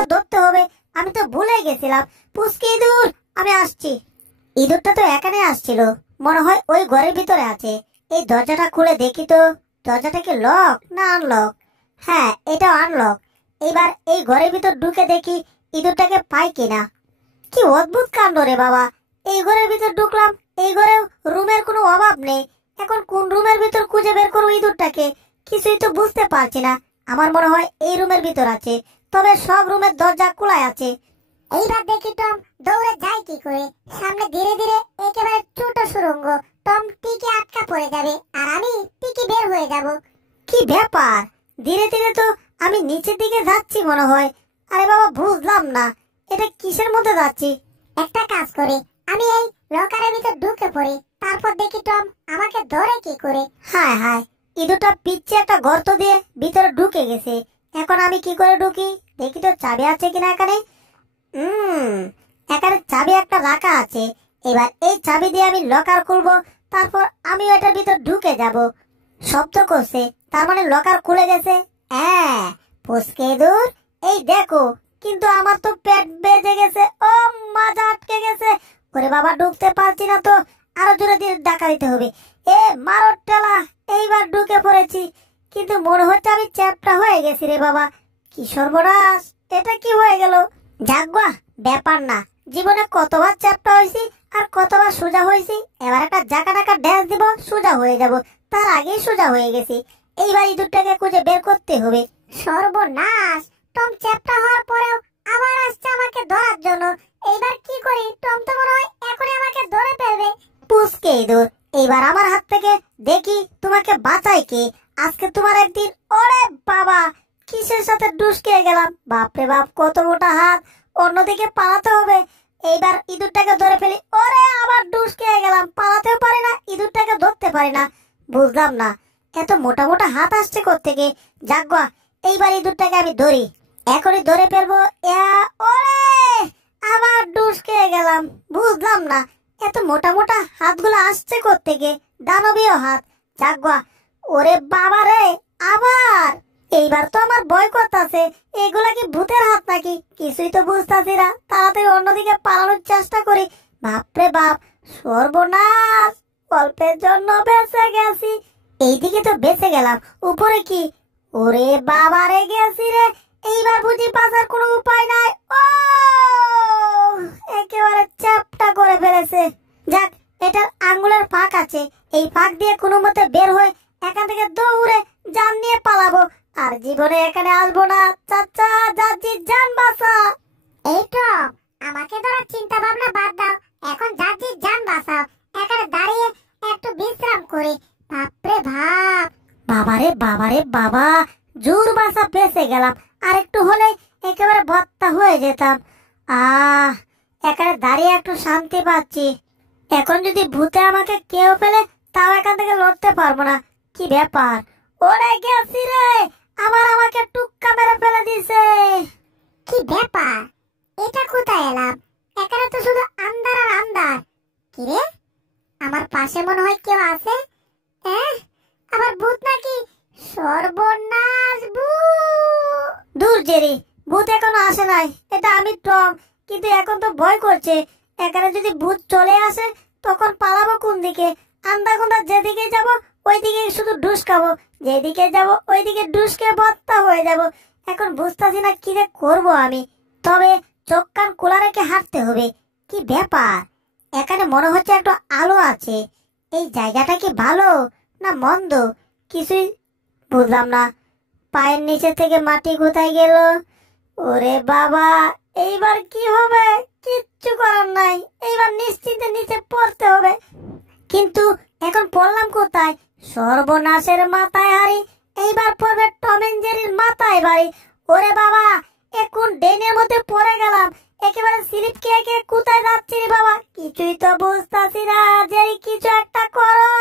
তো ধরতে হবে, আমি তো ভুলে গেছিলাম। পুচকে ইঁদুর, আমি আসছি। ইঁদুরটা তো এখানে আসছিল, মনে হয় ওই ঘরের ভিতরে আছে। এই দরজাটা খুলে দেখি তো, দরজাটা কি লক না আনলক? হ্যাঁ, এটা আনলক। এবার এই ঘরের ভিতর ঢুকে দেখি ইঁদুরটাকে পাই কিনা। কি অদ্ভুত কাণ্ড রে বাবা! এই ঘরের ভিতর ঢুকলাম, এই ঘরে রুমের কোনো অভাব নেই। এখন কোন রুমের ভিতর খুঁজে বের করবো ইঁদুরটাকে, কিছুই তো বুঝতে পারছি না। আমার মনে হয় এই রুমের ভিতর আছে, তবে সব রুমের দরজা খোলাই আছে। এইবার দেখি টম দৌড়ে যায় কি করে। সামনে ধীরে ধীরে একেবারে ছোট সুড়ঙ্গ। টম টিকে আটকা পড়ে যাবে আর আমি টিকে বের হয়ে যাব। কি ব্যাপার, ধীরে ধীরে তো আমি নিচের দিকে যাচ্ছি মনে হয়। আরে বাবা, বুঝলাম না এটা কিসের মধ্যে যাচ্ছি। একটা কাজ করে আমি এই লকারের ভিতর ঢুকে পড়ি, তারপর দেখি টম আমাকে ধরে কি করে। হায় হায়, ইঁদুরটা পিচ্ছে একটা গর্ত দিয়ে ভিতরে ঢুকে গেছে। এখন আমি কি করে ঢুকি? দেখি তো চাবি আছে কিনা এখানে। এখানে চাবি একটা রাখা আছে। এবার এই চাবি দিয়ে আমি লকার খুলবো, তারপর আমি এটার ভিতর ঢুকে যাব। শব্দ করছে, তার মানে লকার খুলে গেছে। হ্যাঁ, পুচকে ইঁদুর, এই দেখো। কিন্তু আমার তো পেট বেজে গেছে, ও মাজা আটকে গেছে। ওরে বাবা, ঢুকতে পারছি না তো, আরো জোরে দিয়ে ডাকা দিতে হবে। এ মারো টেলা, এইবার ঢুকে পড়েছি। কিন্তু মনে হচ্ছে আমি চ্যাপটা হয়ে গেছি রে বাবা। কি সর্বনাশ, এটা কি হয়ে গেল? যাগ্বা, ব্যাপার না, জীবনে কতবার চ্যাপটা হয়েছি আর কতবার সোজা হয়েছি। এবার একটা জাকা টাকা ড্যান্স দিব, সোজা হয়ে যাব। তার আগেই সোজা হয়ে গেছি। এইবার ইঁদুরটাকে খুঁজে বের করতে হবে। সর্বনাশ, টম চ্যাপ্টা হওয়ার পরেও আবার আসছে আমাকে ধরার জন্য। এইবার কি করি? টম তো মনে হয় এখনই আমাকে ধরে ফেলবে। পুচকে ইঁদুর, এইবার আমার হাত থেকে দেখি তোমাকে বাঁচাই কে। আজকে তোমার একদিন। ওরে বাবা, কিসের সাথে ডুসকে গেলাম! বাপরে বাপ, কত মোটা হাত! অন্যদিকে পালাতে হবে। এইবার ইঁদুরটাকে ধরে ফেলি। ওরে, আবার ডুসকে গেলাম, পালাতেও পারি না, ইঁদুরটাকে ধরতে পারি না। বুঝলাম না এত মোটা মোটা হাত আসছে কোত্থেকে। যাগ্বা, এইবার ইঁদুরটাকে আমি ধরি, এখনই ধরে ফেলবো। ওরে, আবার ডুসকে গেলাম। বুঝলাম না এত মোটা মোটা হাতগুলো আসছে কোত্থেকে, দানবীয় হাত। যাগ্বা, ওরে বাবা রে, আবার! এইবার তো আমার ভয় করতেছে, এগুলা কি ভূতের হাত নাকি কিছুই তো বুঝতেছি না। তাড়াতাড়ি অন্যদিকে পালানোর চেষ্টা করি। বাপরে বাপ, সর্বনাশ! অল্পের জন্য বেঁচে গেছি। এইদিকে তো বেঁচে গেলাম, উপরে কি? ওরে বাবা রে, গেছি রে। এইবার বুঝি বাঁচার কোনো উপায় নাই। ও, একেবারে চ্যাপটা করে ফেলেছে। যাক, এটার আঙ্গুলের ফাঁক আছে, এই ফাঁক দিয়ে কোনো মতে বের হয়ে এখান থেকে দৌড়ে জান নিয়ে পালাবো। আর জীবনে এখানে আসবো না। চাচা, যাচ্ছি, জান বাঁচা। এই টম, আমাকে ধরার চিন্তা ভাবনা বাদ দাও, এখন যাচ্ছি জান বাঁচাও। এখানে দাঁড়িয়ে একটু বিশ্রাম করি। বাপরে ভাব! বাবারে বাবারে বাবা, জোর বাঁচা বেঁচে গেলাম। আর একটু হলে একেবারে ভত্তা হয়ে যেতাম। এখানে দাঁড়িয়ে একটু শান্তি পাচ্ছি। এখন যদি ভূতে আমাকে কেউ ফেলে, তাও এখান থেকে লড়তে পারবো না। কি ব্যাপার? ওরে গেছি রে, আবার আমাকে টুক্কা মেরে ফেলে দিছে। কি ব্যাপার? এটা কোথায় এলাম? এখানে তো শুধু আন্ধার আর আন্ধার। কি রে, আমার পাশে মনে হয় কেউ আছে। আবার ভূত নাকি? সর্বনাশ, ভূত! দূর জেরি, ভূত এখনো আসে নাই। এটা আমি টম, কিন্তু এখন তো ভয় করছে। এখানে যদি ভূত চলে আসে, তখন পালাবো কোন দিকে? আন্দা গুন্দা যেদিকে যাব ওইদিকে শুধু ডুস খাবো, যেদিকে যাব ওইদিকে ডুসকে ভত্তা হয়ে যাব। এখন বুঝতেছি না কি যে করবো আমি। তবে চোখ কান খোলা রেখে হাঁটতে হবে। কি ব্যাপার, এখানে মনে হচ্ছে একটা আলো আছে। এই জায়গাটা কি ভালো না মন্দ কিছুই বুঝলাম না। পায়ের নিচে থেকে মাটি কোথায় গেল? ওরে বাবা, এইবার কি হবে? কিচ্ছু করার নাই, এইবার নিশ্চিন্তে নিচে পড়তে হবে। কিন্তু এখন পড়লাম কোথায়? সর্বনাশের মাথায় হারি, এইবার পড়বে টম এন্ড জেরির মাথায় বাড়ি। ওরে বাবা, এখন ডেনের মধ্যে পড়ে গেলাম। একেবারে স্লিপ খেয়ে খেয়ে কোথায় যাচ্ছি রে বাবা, কিছুই তো বুঝতাছি না। জেরি, কিছু একটা করো।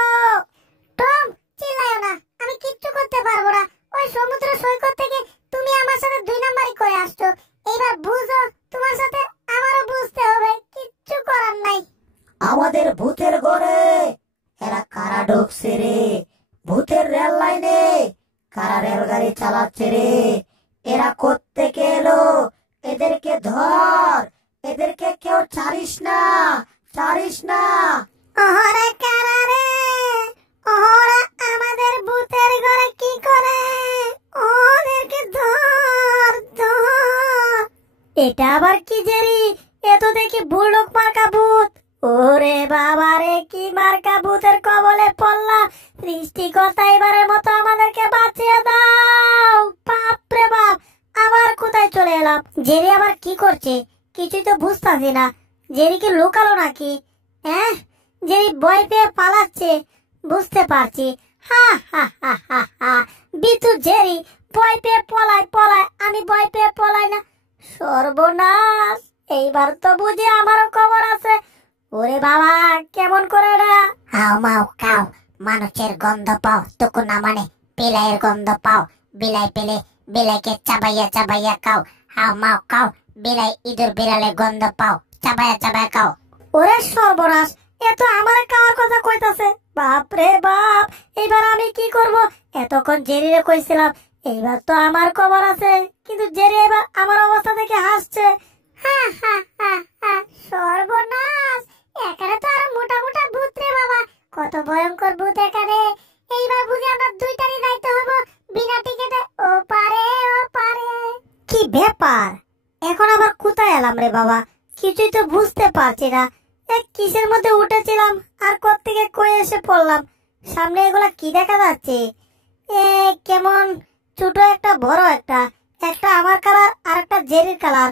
টম, চিল্লায়ো না, আমি কিচ্ছু করতে পারবো না। ওই সমুদ্র সৈকত থেকে তুমি আমার সাথে 2 নাম্বারই করে আসছো। এইবার বুঝো, তোমার সাথে আমারও বুঝতে হবে। কিচ্ছু করার নাই। আমাদের ভূতের ঘরে এরা কারা ঢুকছে রে? ভূতের রেল লাইনে কারা রেলগাড়ি চালাচ্ছে রে? এরা কোত্থেকে এলো? এদেরকে ধর, এদেরকে কেউ ছাড়িস না, ছাড়িস না। ওরা কারা রে? ওরা আমাদের ভূতের ঘরে কি করে? ওদেরকে ধর, ধর। এটা আবার কি জেরি? এ তো দেখি বুলডগ মার্কা ভূত। ওরে বাবা রে, কি মার্কা ভূতের কবলে পড়লাম। সৃষ্টিকর্তা এবারের মতো আমাদেরকে বাঁচিয়ে দাও। বাপ রে বাপ, আবার কোথায় চলে এলাম? জেরি আবার কি করছে কিছুই তো বুঝতাছি না। জেরি কি লুকালো নাকি? হ্যাঁ, জেরি ভয় পেয়ে পালাচ্ছে বুঝতে পারছি। হা হা হা হা হা, বিতু জেরি ভয় পেয়ে পলায় পলায়, আমি ভয় পেয়ে পলাই না। সর্বনাশ, এইবার তো বুঝি আমারও খবর আছে। ওরে বাবা, কেমন করে না? হাও মাও খাও, মানুষের গন্ধ পাও তখন না, মানে বিলাইয়ের গন্ধ পাও। বিলাই পেলে বিলাইকে চাবাইয়া চাবাইয়া খাও। হাও মাও খাও, বিলাই ইঁদুর বিড়ালের গন্ধ পাও, চাবাইয়া চাবাইয়া খাও। ওরে সর্বনাশ, এ তো আমার খাওয়ার কথা কইতাছে। বাপ রে বাপ, এবার আমি কি করব? এতক্ষণ জেরিরে কইছিলাম এইবার তো আমার খবর আছে, কিন্তু জেরি এবার আমার অবস্থা দেখে হাসছে। হা হা হা হা, সর্বনাশ, এখানে তো আরো মোটা মোটা ভূত রে বাবা। কত ভয়ঙ্কর ভূত এখানে। এইবার বুঝি আমরা দুইটারই যাইতে হবো বিনা টিকেটে। ও পারে, ও পারে। কি ব্যাপার, এখন আবার কোথায় এলাম রে বাবা? কিছুই তো বুঝতে পারছি না। এক কিসের মধ্যে উঠেছিলাম আর কোত্থেকে কই এসে পড়লাম? সামনে এগুলা কি দেখা যাচ্ছে? এ কেমন ছোট একটা বড় একটা, একটা আমার কালার আর একটা জেরির কালার।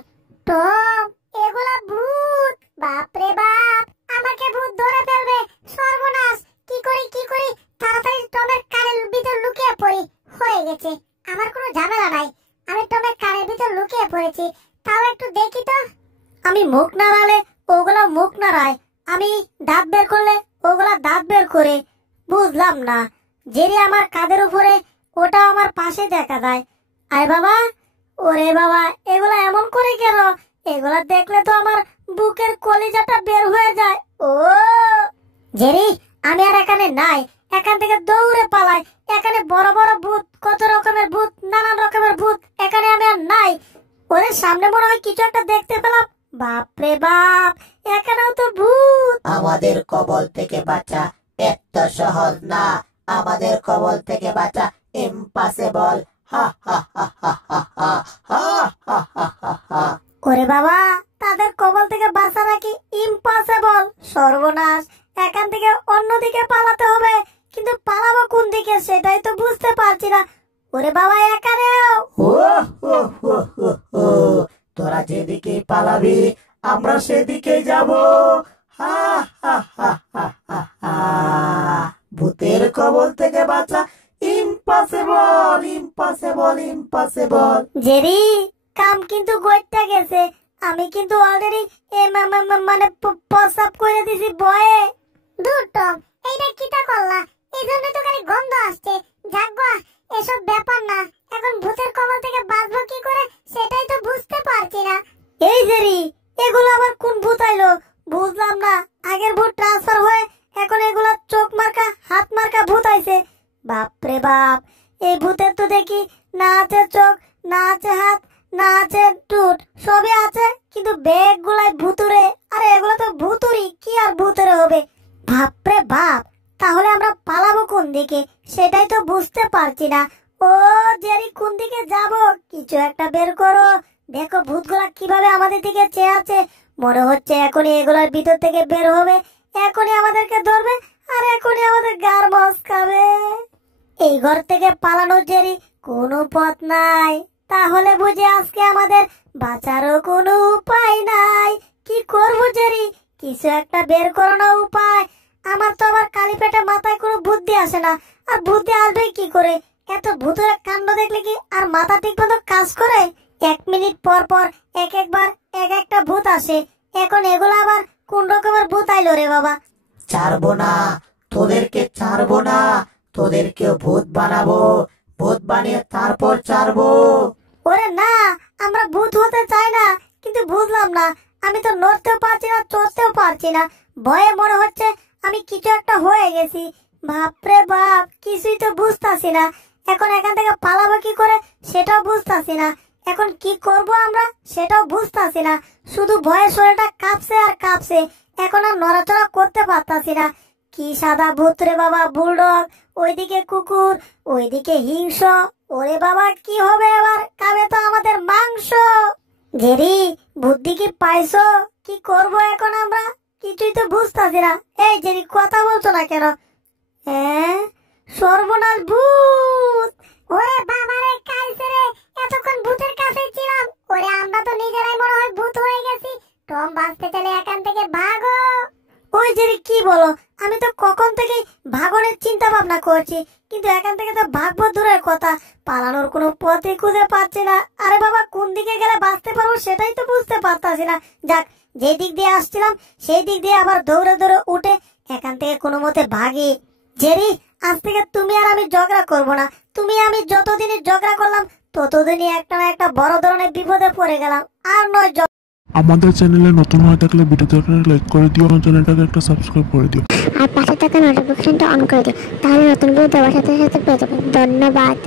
টম, এগুলা ভূত। বাপ রে বাপ, আমাকে ভূত ধরে ফেলবে। সর্বনাশ, কি করি কি করি? তাড়াতাড়ি টমের কানের ভিতর লুকিয়ে পড়ি। হয়ে গেছে, আমার কোনো ঝামেলা নাই। আমি টমের কানের ভিতর লুকিয়ে পড়েছি। তাও একটু দেখি তো। আমি মুখ নাড়ালে ওগুলা মুখ নাড়ায়, আমি দাঁত বের করলে ওগুলা দাঁত বের করে। বুঝলাম না, জেরি আমার কাঁধের উপরে, ওটা আমার পাশে দেখা যায়। আরে বাবা, ওরে বাবা, এগুলা এমন করে কেন? এগুলা দেখলে তো আমার বুকের কলিজাটা বের হয়ে যায়। ও জেরি, আমি আর এখানে নাই, এখান থেকে দৌড়ে পালাই। এখানে বড় বড় ভূত, কত রকমের ভূত, নানান রকমের ভূত, এখানে আমি আর নাই। ওরে সামনে মনে হয় কিছু একটা দেখতে পেলাম। বাপ রে বাপ, এখানেও তো ভূত। আমাদের কবল থেকে বাঁচা এত সহজ না, আমাদের কবল থেকে বাঁচা ইম্পসিবল। হা হা হা হা হা হা হা হা হা হা হা। ওরে বাবা, তাদের কবল থেকে বাঁচা নাকি ইম্পসিবল? সর্বনাশ, এখান থেকে অন্যদিকে পালাতে হবে, কিন্তু পালাবো কোন দিকে সেটাই তো বুঝতে পারছি না। ওরে বাবা, এখানেও। হো হো হো হো হো। তোরা যেদিকে পালাবি আমরা সেদিকেই যাব। হা হা হা হা হা হা। ভূতের কবল থেকে বাঁচা ইম্পসিবল, ইম্পসিবল, ইম্পসিবল। জেরি, কাম কিন্তু গইটা গেছে। আমি কিন্তু অলরেডি মানে প্রস্রাব করে দিছি বয়ে। দূর টম, এইটা কিটা করলা? এই জন্য তো খালি গন্ধ আসছে। যাকবা, এসব ব্যাপার না। এখন ভূতের কবল থেকে বাঁচবো কি করে সেটাই তো বুঝতে পারছি না। এই জেরি, এগুলো আবার কোন ভূত আইলো বুঝলাম না। আগের ভূত ট্রান্সফার হয়ে এখন এগুলা চোখ মার্কা হাত মার্কা ভূত আইছে। বাপ রে বাপ, এই ভূতের তো দেখি না আছে চোখ, না আছে হাত, না আছে টুট, সবই আছে, কিন্তু বেগ গুলাই ভুতুরে। আরে এগুলো তো ভুতুরি, কি আর ভুতুরে হবে? বাপ রে বাপ, তাহলে আমরা পালাবো কোন দিকে সেটাই তো বুঝতে পারছি না। ও জেরি, কোন দিকে যাব? কিছু একটা বের করো। দেখো ভূতগুলা কিভাবে আমাদের দিকে চেয়ে আছে। মনে হচ্ছে এখনই এগুলার ভিতর থেকে বের হবে, এখনই আমাদেরকে ধরবে, আর এখনই আমাদের গার মস খাবে। এই ঘর থেকে পালানোর জেরি কোনো পথ নাই। তাহলে বুঝি আজকে আমাদের বাঁচারও কোনো উপায় নাই। কি করবো জেরি? কিছু একটা বের করো না উপায়। আমার তো আবার কালি পেটে মাথায় কোনো বুদ্ধি আসে না। আর বুদ্ধি আসবে কি করে? এত ভূতের কাণ্ড দেখলে কি আর মাথা ঠিক মতো কাজ করে? 1 মিনিট পর পর একবার এক একটা ভূত আসে। এখন এগুলো আবার কোন রকমের ভূত আইলো রে বাবা? ছাড়বো না, তোদেরকে ছাড়বো না, তোদেরকে ভূত বানাবো, ভূত বানিয়ে তারপর ছাড়বো। ওরে না, আমরা ভূত হতে চাই না, কিন্তু বুঝলাম না, আমি তো নড়তেও পারছি না, চড়তেও পারছি না। ভয়ে মনে হচ্ছে আমি কিছু একটা হয়ে গেছি। বাপরে বাপ, কিছুই তো বুঝতাছি না। এখন এখান থেকে পালাবো কি করে সেটাও বুঝতাছি না। এখন কি করব আমরা সেটাও বুঝতাছি না, শুধু ভয়ে শরীরটা কাঁপছে আর কাঁপছে, এখন আর নড়াচড়া করতে পারতাছি না। কি সাদা ভূত রে বাবা, বুলডগ, ওইদিকে কুকুর, ওইদিকে হিংস, ওরে বাবা কি হবে এবার, খাবে তো আমাদের মাংস। জেরি, বুদ্ধি কি পাইছো? কি করব এখন আমরা? কিছুই তো বুঝতাছি না। এই জেরি, কথা বলছো না কেন? হ্যাঁ, সর্বনাশ, ভূত! ওরে বাবারে কাইছে রে, এতক্ষণ ভূতের কাছে ছিলাম। ওরে আমরা তো নিজেরাই মনে হয় ভূত হয়ে গেছি। টম বাঁচতে চাইলে এখান থেকে ভাগো। ওই জেরি কি বলো? আমি তো কখন থেকে ভাগনের চিন্তা ভাবনা করছি, কিন্তু এখান থেকে তো ভাগবো দূরের কথা, পালানোর কোনো পথই খুঁজে পাচ্ছি না। আরে বাবা, কোন দিকে গেলে বাঁচতে পারবো সেটাই তো বুঝতে পারতাছি না। যাক, যে দিক দিয়ে আসছিলাম সেই দিক দিয়ে আবার দৌড়ে দৌড়ে উঠে এখান থেকে কোনো মতে ভাগি। জেরি, আজ থেকে তুমি আর আমি ঝগড়া করব না। তুমি আমি যতদিনই ঝগড়া করলাম ততদিনই একটা না একটা বড় ধরনের বিপদে পড়ে গেলাম। আর নয় আমাদের চ্যানেলে নতুন হয়ে থাকলে ভিডিওতে একটা লাইক করে দিও, আমার চ্যানেলটাকে একটা সাবস্ক্রাইব করে দিও আর পাশে থাকা নোটিফিকেশনটা অন করে দিও, তাহলে নতুন ভিডিও দেওয়ার সাথে সাথে পেয়ে যাবেন। ধন্যবাদ।